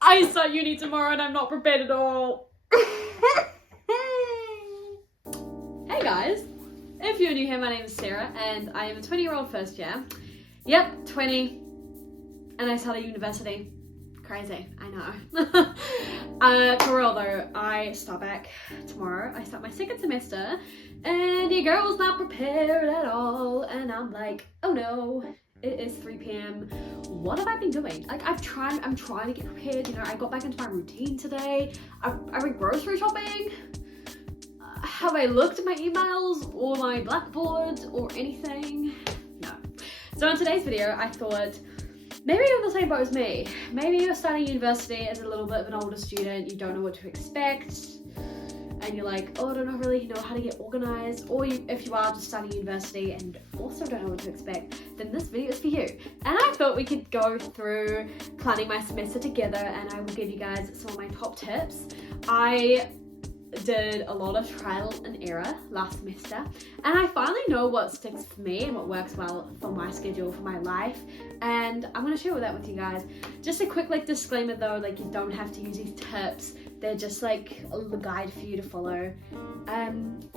I start uni tomorrow and I'm not prepared at all. Hey guys, if you're new here, my name is Sarah and I am a 20-year-old first year. Yep, 20. And I started university. Crazy, I know. For real though, I start back tomorrow. I start my second semester and your girl's not prepared at all. And I'm like, oh no, it is 3 p.m. What have I been doing? Like I'm trying to get prepared. You know, I got back into my routine today. I went grocery shopping. Have I looked at my emails or my Blackboard or anything? No. So in today's video, I thought, maybe you're in the same boat as me. Maybe you're starting university as a little bit of an older student, you don't know what to expect, and you're like, oh, I don't really know how to get organized. Or if you are just starting university and also don't know what to expect, then this video is for you. And I thought we could go through planning my semester together and I will give you guys some of my top tips. I did a lot of trial and error last semester and I finally know what sticks for me and what works well for my schedule, for my life, and I'm going to share that with you guys. Just a quick disclaimer though, you don't have to use these tips, they're just a guide for you to follow.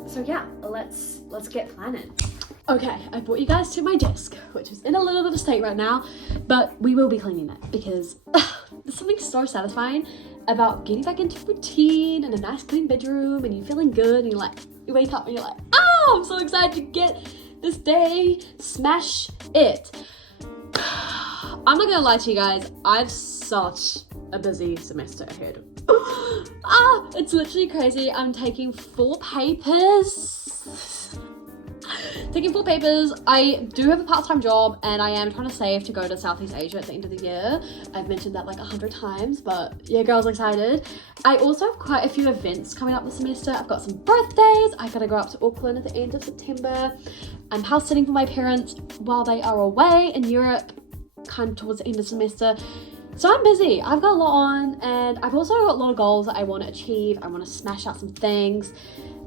So yeah, let's get planning. Okay, I brought you guys to my desk, which is in a little bit of a state right now, but we will be cleaning it because there's something so satisfying about getting back into routine and a nice clean bedroom and you feeling good and you wake up and you're like, oh, I'm so excited to get this day, smash it. I'm not gonna lie to you guys, I've such a busy semester ahead. It's literally crazy. I'm taking 4 papers. I do have a part-time job and I am trying to save to go to Southeast Asia at the end of the year. I've mentioned that 100 times, but yeah, girls, excited. I also have quite a few events coming up this semester. I've got some birthdays. I gotta go up to Auckland at the end of September. I'm house sitting for my parents while they are away in Europe, kind of towards the end of the semester. So I'm busy. I've got a lot on and I've also got a lot of goals that I want to achieve. I want to smash out some things.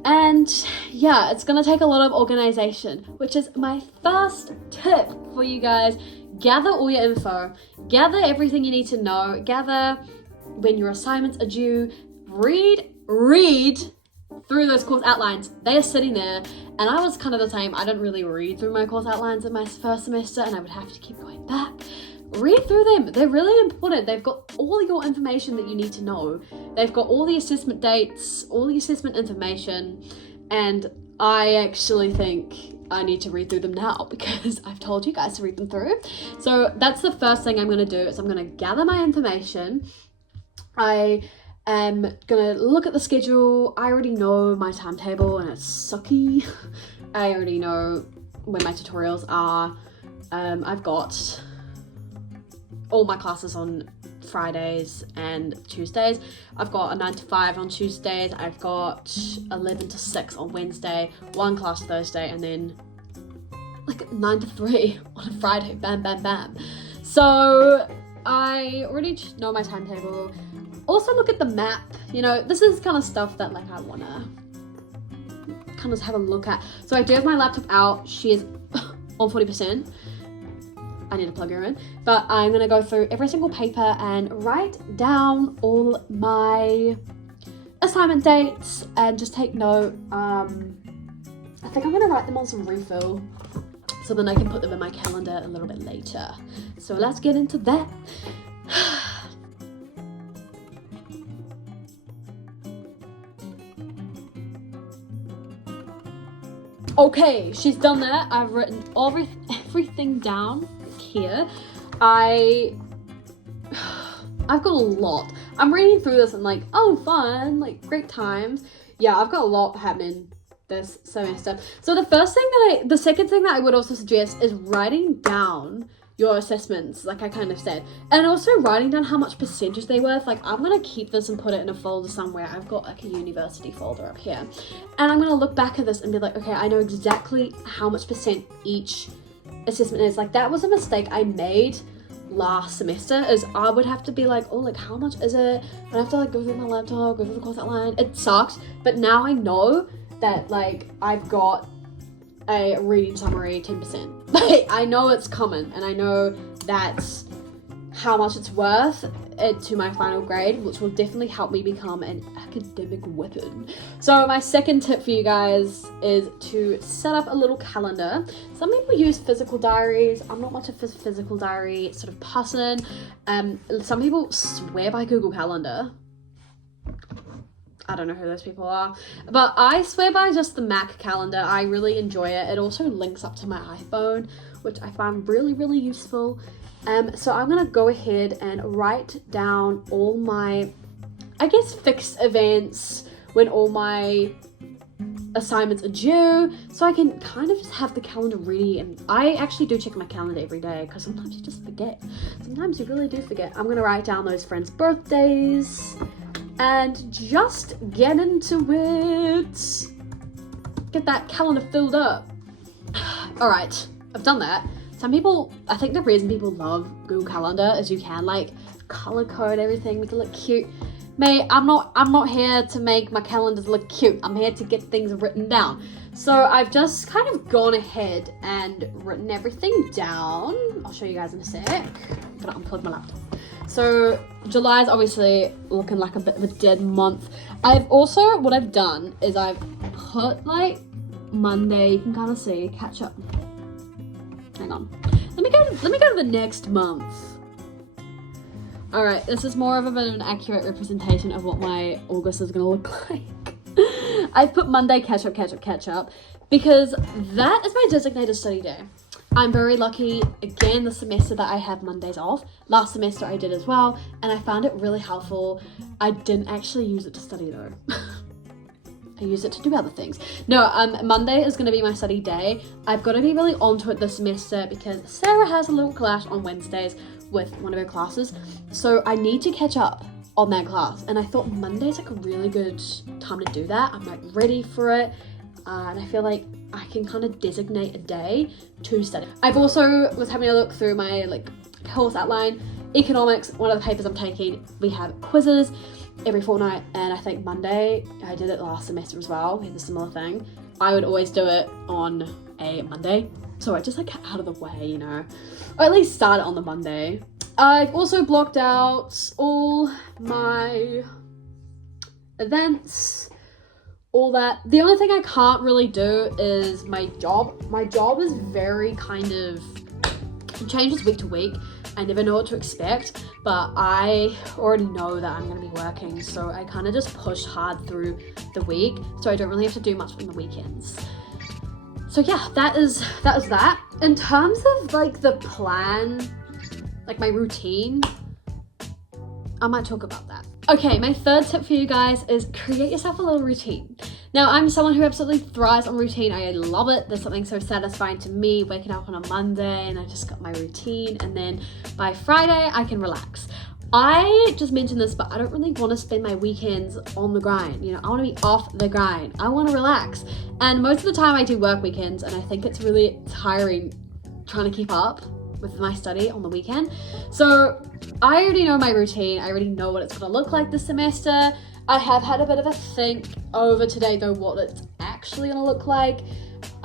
And yeah, it's gonna take a lot of organization, which is my first tip for you guys. Gather all your info, gather everything you need to know, gather when your assignments are due, read through those course outlines. They are sitting there, and I was kind of the same. I didn't really read through my course outlines in my first semester, and I would have to keep going back. Read through them. They're really important. They've got all your information that you need to know. They've got all the assessment dates, all the assessment information, and I actually think I need to read through them now because I've told you guys to read them through. So that's the first thing I'm going to do is I'm going to gather my information. I am going to look at the schedule. I already know my timetable and it's sucky. I already know when my tutorials are. I've got all my classes on Fridays and Tuesdays. I've got a 9 to 5 on Tuesdays. I've got 11 to 6 on Wednesday, 1 class Thursday, and then 9 to 3 on a Friday. Bam, bam, bam. So I already know my timetable. Also look at the map. You know, this is kind of stuff that I wanna kind of have a look at. So I do have my laptop out. She is on 40%. I need to plug her in, but I'm gonna go through every single paper and write down all my assignment dates and just take note. I think I'm gonna write them on some refill so then I can put them in my calendar a little bit later. So let's get into that. Okay, she's done that. I've written everything down here. I've got a lot. I'm reading through this and oh, fun, great times. Yeah, I've got a lot happening this semester. So the second thing that I would also suggest is writing down your assessments, like I kind of said, and also writing down how much percentage they worth. I'm gonna keep this and put it in a folder somewhere. I've got a university folder up here, and I'm gonna look back at this and be like, okay, I know exactly how much percent each assessment is. That was a mistake I made last semester, is I would have to be how much is it? I'd have to go through my laptop, go through the course outline. It sucked, but now I know that I've got a reading summary 10%. I know it's common, and I know that's how much it's worth to my final grade, which will definitely help me become an academic weapon. So my second tip for you guys is to set up a little calendar. Some people use physical diaries. I'm not much of a physical diary sort of person. Some people swear by Google Calendar. I don't know who those people are, but I swear by just the Mac calendar. I really enjoy it. It also links up to my iPhone, which I find really, really useful. So I'm gonna go ahead and write down all my, I guess, fixed events, when all my assignments are due, so I can kind of just have the calendar ready. And I actually do check my calendar every day, because sometimes you just forget. Sometimes you really do forget. I'm gonna write down those friends' birthdays and just get into it. Get that calendar filled up. All right, I've done that. Some people, I think the reason people love Google Calendar is you can like color code everything, make it look cute. Mate, I'm not here to make my calendars look cute. I'm here to get things written down. So I've just kind of gone ahead and written everything down. I'll show you guys in a sec. I'm gonna unplug my laptop. So July is obviously looking like a bit of a dead month. What I've done is I've put like Monday, you can kind of see, catch up. Hang on. Let me go to the next month. All right, this is more of a bit of an accurate representation of what my August is gonna look like. I've put Monday, catch up, because that is my designated study day. I'm very lucky, again, the semester that I have Mondays off. Last semester I did as well, and I found it really helpful. I didn't actually use it to study though. I use it to do other things. No, Monday is going to be my study day. I've got to be really onto it this semester because Sarah has a little clash on Wednesdays with one of her classes. So I need to catch up on that class. And I thought Monday's like a really good time to do that. I'm like ready for it. And I feel like I can kind of designate a day to study. I've also was having a look through my like course outline. Economics, one of the papers I'm taking, we have quizzes every fortnight, and I think Monday, I did it last semester as well, we had a similar thing. I would always do it on a Monday, so I just like out of the way, you know, or at least start it on the Monday. I've also blocked out all my events, all that. The only thing I can't really do is my job. My job is very kind of, it changes week to week. I never know what to expect, but I already know that I'm going to be working, so I kind of just push hard through the week, so I don't really have to do much on the weekends. So yeah, that is that. In terms of like the plan, like my routine, I might talk about that. Okay, my third tip for you guys is create yourself a little routine. Now, I'm someone who absolutely thrives on routine. I love it. There's something so satisfying to me waking up on a Monday and I just got my routine, and then by Friday I can relax. I just mentioned this, but I don't really want to spend my weekends on the grind. You know, I want to be off the grind. I want to relax. And most of the time I do work weekends, and I think it's really tiring trying to keep up with my study on the weekend. So I already know my routine. I already know what it's going to look like this semester. I have had a bit of a think over today though what it's actually going to look like,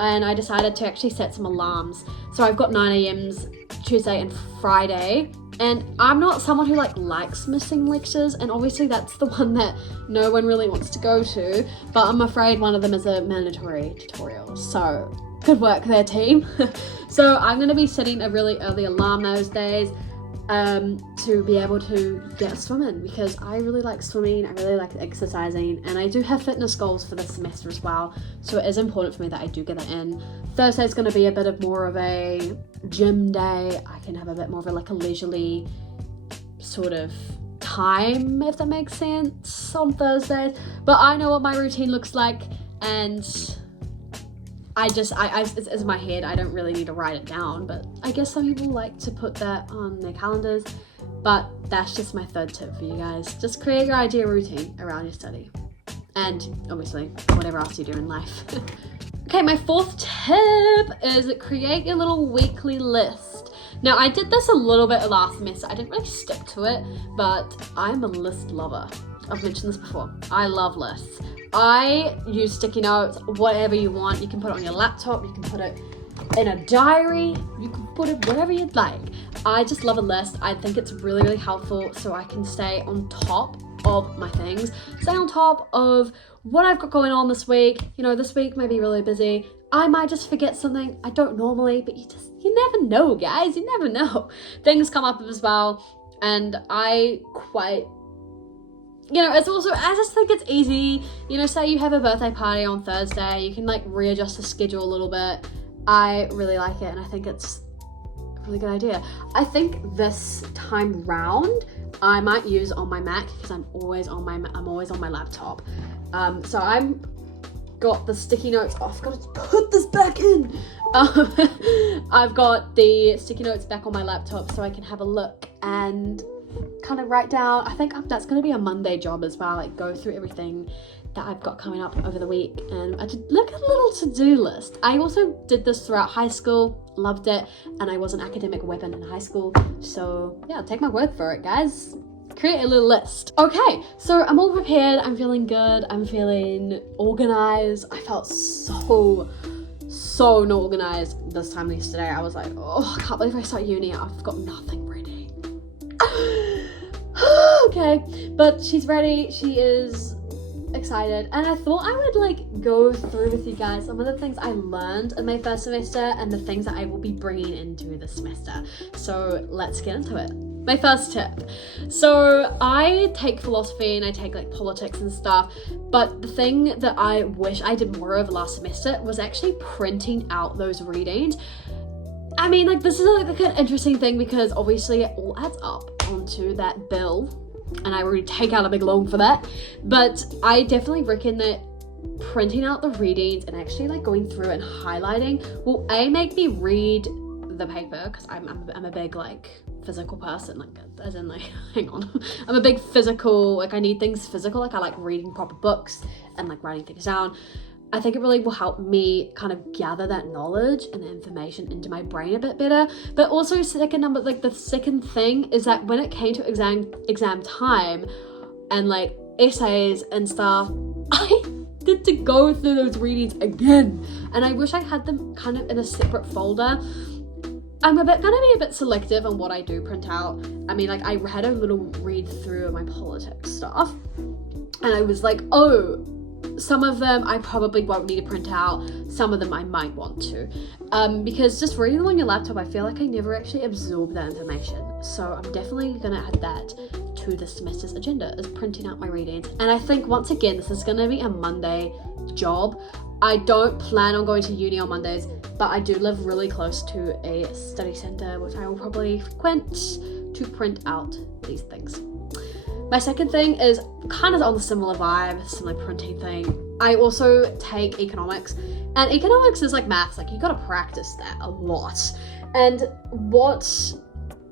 and I decided to actually set some alarms. So I've got 9 a.m.s Tuesday and Friday, and I'm not someone who likes missing lectures, and obviously that's the one that no one really wants to go to, but I'm afraid one of them is a mandatory tutorial. So good work there, team. So I'm going to be setting a really early alarm those days to be able to get swimming, because I really like swimming, I really like exercising, and I do have fitness goals for this semester as well, so it is important for me that I do get that in. Thursday is going to be a bit of more of a gym day. I can have a bit more of a leisurely sort of time, if that makes sense, on Thursdays, but I know what my routine looks like, and it's in my head. I don't really need to write it down, but I guess some people like to put that on their calendars. But that's just my third tip for you guys. Just create your ideal routine around your study, and obviously whatever else you do in life. Okay, my fourth tip is create your little weekly list. Now, I did this a little bit last semester. I didn't really stick to it, but I'm a list lover. I've mentioned this before. I love lists. I use sticky notes, whatever you want. You can put it on your laptop, you can put it in a diary, you can put it wherever you'd like. I just love a list. I think it's really, really helpful so I can stay on top of my things, stay on top of what I've got going on this week. You know, this week may be really busy. I might just forget something I don't normally, but you never know, guys. You never know. Things come up as well, and I quite, you know, it's also, I just think it's easy. You know, say you have a birthday party on Thursday, you can like readjust the schedule a little bit. I really like it, and I think it's a really good idea. I think this time round, I might use on my Mac because I'm always on my laptop. So I'm got the sticky notes. Oh, I've got to put this back in. I've got the sticky notes back on my laptop so I can have a look and kind of write down. I think that's going to be a Monday job as well, like go through everything that I've got coming up over the week, and I did look at a little to-do list. I also did this throughout high school, loved it, and I was an academic weapon in high school, so yeah, take my word for it, guys. Create a little list. Okay, so I'm all prepared, I'm feeling good, I'm feeling organized. I felt so not organized this time yesterday. I was like, oh, I can't believe I start uni, I've got nothing ready. Okay, but she's ready, she is excited, and I thought I would like go through with you guys some of the things I learned in my first semester and the things that I will be bringing into the semester. So let's get into it. My first tip. So I take philosophy and I take like politics and stuff, but the thing that I wish I did more of last semester was actually printing out those readings. I mean, like, this is like an interesting thing because obviously it all adds up onto that bill, and I already take out a big loan for that, but I definitely reckon that printing out the readings and actually like going through and highlighting will make me read the paper, because I'm a big like physical person, like as in like hang on, I'm a big physical, like I need things physical, like I like reading proper books and like writing things down. I think it really will help me kind of gather that knowledge and information into my brain a bit better. But also the second thing is that when it came to exam time and like essays and stuff, I did to go through those readings again. And I wish I had them kind of in a separate folder. I'm gonna be a bit selective on what I do print out. I mean, like I had a little read through of my politics stuff, and I was like, oh, some of them I probably won't need to print out, some of them I might want to, because just reading on your laptop, I feel like I never actually absorb that information. So I'm definitely gonna add that to this semester's agenda, is printing out my readings. And I think once again, this is gonna be a Monday job. I don't plan on going to uni on Mondays, but I do live really close to a study centre, which I will probably frequent to print out these things. My second thing is kind of on the similar vibe, similar printing thing. I also take economics, and economics is like maths, like you gotta practice that a lot. And what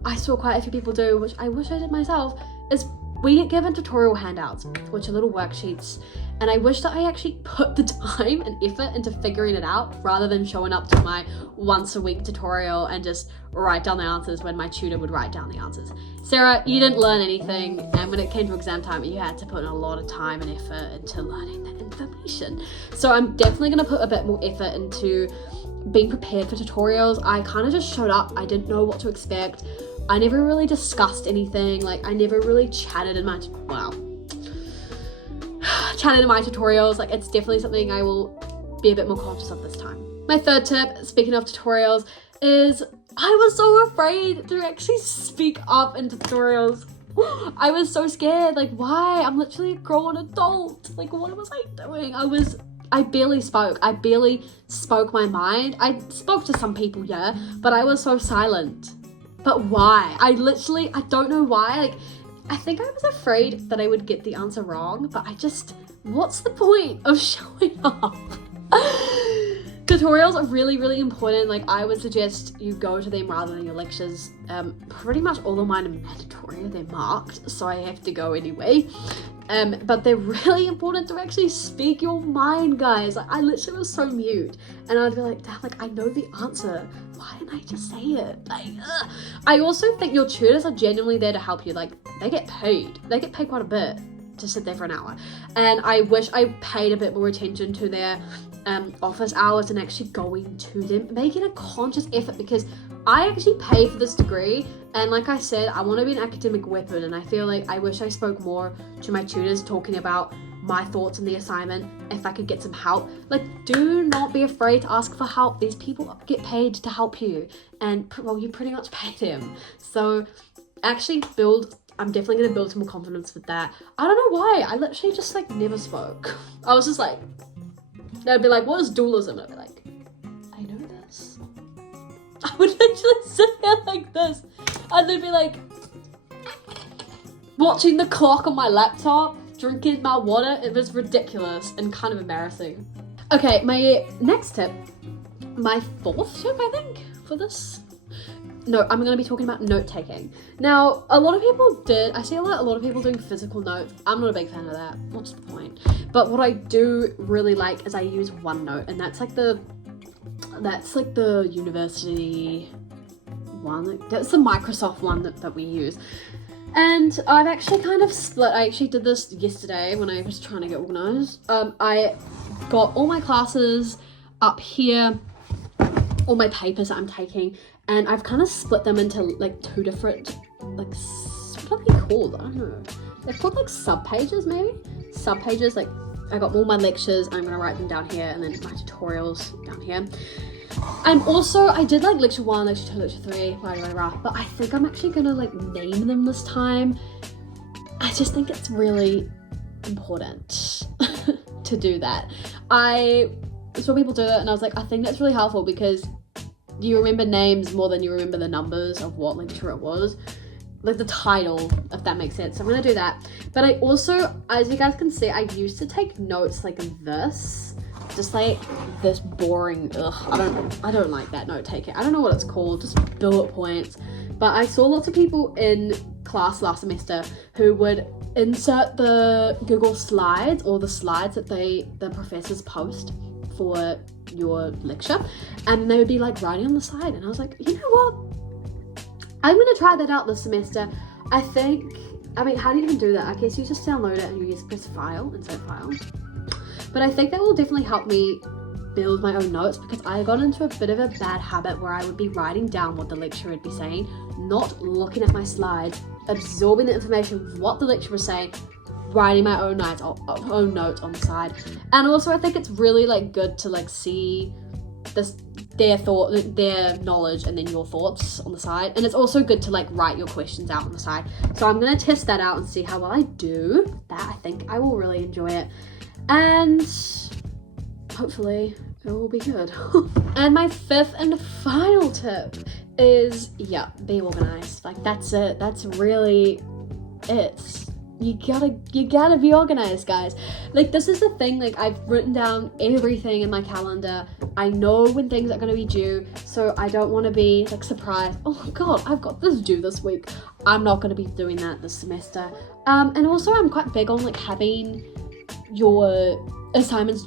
I saw quite a few people do, which I wish I did myself, is we get given tutorial handouts, which are little worksheets, and I wish that I actually put the time and effort into figuring it out rather than showing up to my once a week tutorial and just write down the answers when my tutor would write down the answers. Sarah, you didn't learn anything, and when it came to exam time, you had to put in a lot of time and effort into learning that information. So I'm definitely going to put a bit more effort into being prepared for tutorials. I kind of just showed up, I didn't know what to expect. I never really discussed anything, like I never really chatted in my, chatted in my tutorials. Like it's definitely something I will be a bit more conscious of this time. My third tip, speaking of tutorials, is I was so afraid to actually speak up in tutorials. I was so scared, like why? I'm literally a grown adult. Like what was I doing? I barely spoke. I barely spoke my mind. I spoke to some people, yeah, but I was so silent. But why? I don't know why. Like, I think I was afraid that I would get the answer wrong, but what's the point of showing up? Tutorials are really, really important. Like, I would suggest you go to them rather than your lectures. Pretty much all of mine are mandatory. They're marked, so I have to go anyway. But they're really important to actually speak your mind, guys. Like, I literally was so mute, and I'd be like, damn, like, I know the answer. Why didn't I just say it? Like, ugh. I also think your tutors are genuinely there to help you. Like, they get paid. They get paid quite a bit to sit there for an hour. And I wish I paid a bit more attention to their office hours and actually going to them, making a conscious effort, because I actually pay for this degree, and like I said, I want to be an academic weapon, and I feel like I wish I spoke more to my tutors talking about my thoughts on the assignment, if I could get some help. Like, do not be afraid to ask for help. These people get paid to help you, and well, you pretty much pay them. So actually I'm definitely going to build some more confidence with that. I don't know why, I literally just like never spoke. I was just like, they'd be like, what is dualism? And I'd be like, I know this. I would literally sit there like this, and they'd be like, watching the clock on my laptop, drinking my water. It was ridiculous and kind of embarrassing. Okay, my next tip, my fourth tip, I think, for this. No, I'm going to be talking about note-taking. Now, a lot of people I see a lot of people doing physical notes. I'm not a big fan of that. What's the point? But what I do really like is I use OneNote, and that's like the university one. That's the Microsoft one that we use. And I've actually kind of split. I actually did this yesterday when I was trying to get organized. I got all my classes up here, all my papers that I'm taking, and I've kind of split them into like two different, like, what are they called? I don't know. They're called like sub-pages, maybe? Sub-pages, like I got all my lectures, I'm gonna write them down here, and then my tutorials down here. I did like lecture 1, lecture 2, lecture 3, blah, but I think I'm actually gonna like name them this time. I just think it's really important to do that. I saw people do it, and I was like, I think that's really helpful because you remember names more than you remember the numbers of what lecture it was. Like the title, if that makes sense. So I'm gonna do that. But I also, as you guys can see, I used to take notes like this. Just like this boring, I don't like that note taking. I don't know what it's called, just bullet points. But I saw lots of people in class last semester who would insert the Google Slides or the slides that the professors post for your lecture, and they would be like writing on the side, and I was like, you know what? I'm gonna try that out this semester. I mean, how do you even do that? I guess you just download it and you just press file, insert file. But I think that will definitely help me build my own notes, because I got into a bit of a bad habit where I would be writing down what the lecturer would be saying, not looking at my slides, absorbing the information of what the lecturer was saying, writing my own notes on the side. And also I think it's really like good to like see their knowledge and then your thoughts on the side. And it's also good to like write your questions out on the side. So I'm gonna test that out and see how well I do that. I think I will really enjoy it, and hopefully it will be good. And my fifth and final tip is, be organized. Like that's it. That's really it. You gotta be organized, guys. Like, this is the thing, like, I've written down everything in my calendar. I know when things are gonna be due, so I don't want to be like surprised. Oh god, I've got this due this week. I'm not gonna be doing that this semester. And also I'm quite big on like having your assignments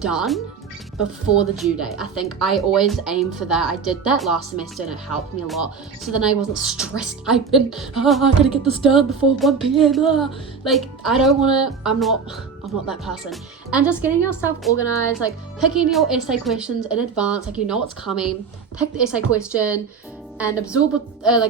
done before the due date. I think I always aim for that. I did that last semester and it helped me a lot. So then I wasn't stressed. I gotta get this done before 1 p.m. Like, I don't wanna, I'm not that person. And just getting yourself organized, like picking your essay questions in advance, like you know what's coming, pick the essay question and absorb,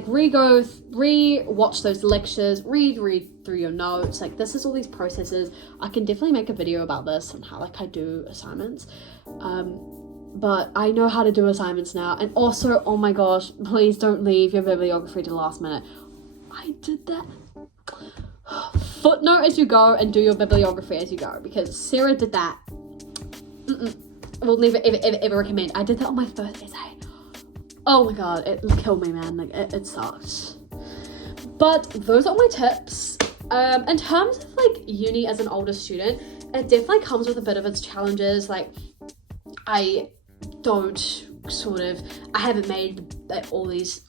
re-watch those lectures, read through your notes. Like, this is all these processes. I can definitely make a video about this and how like I do assignments. But I know how to do assignments now. And also, oh my gosh, please don't leave your bibliography to the last minute. I did that. Footnote as you go and do your bibliography as you go, because Sarah did that. Will never ever recommend. I did that on my first essay. Oh my god, it killed me, man. Like, it sucks. But those are my tips. In terms of like uni as an older student, it definitely comes with a bit of its challenges. Like, I haven't made all these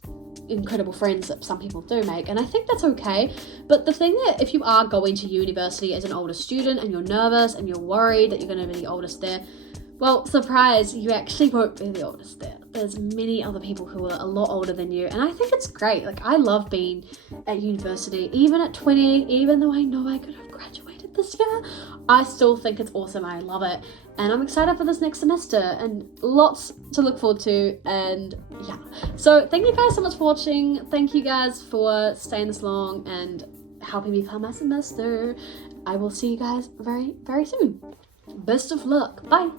incredible friends that some people do make, and I think that's okay. But the thing that if you are going to university as an older student and you're nervous and you're worried that you're going to be the oldest there, well, surprise, you actually won't be the oldest there. There's many other people who are a lot older than you, and I think it's great. Like, I love being at university, even at 20, even though I know I could have graduated this year, I still think it's awesome. I love it. And I'm excited for this next semester and lots to look forward to. And yeah, so thank you guys so much for watching. Thank you guys for staying this long and helping me plan my semester. I will see you guys very, very soon. Best of luck. Bye.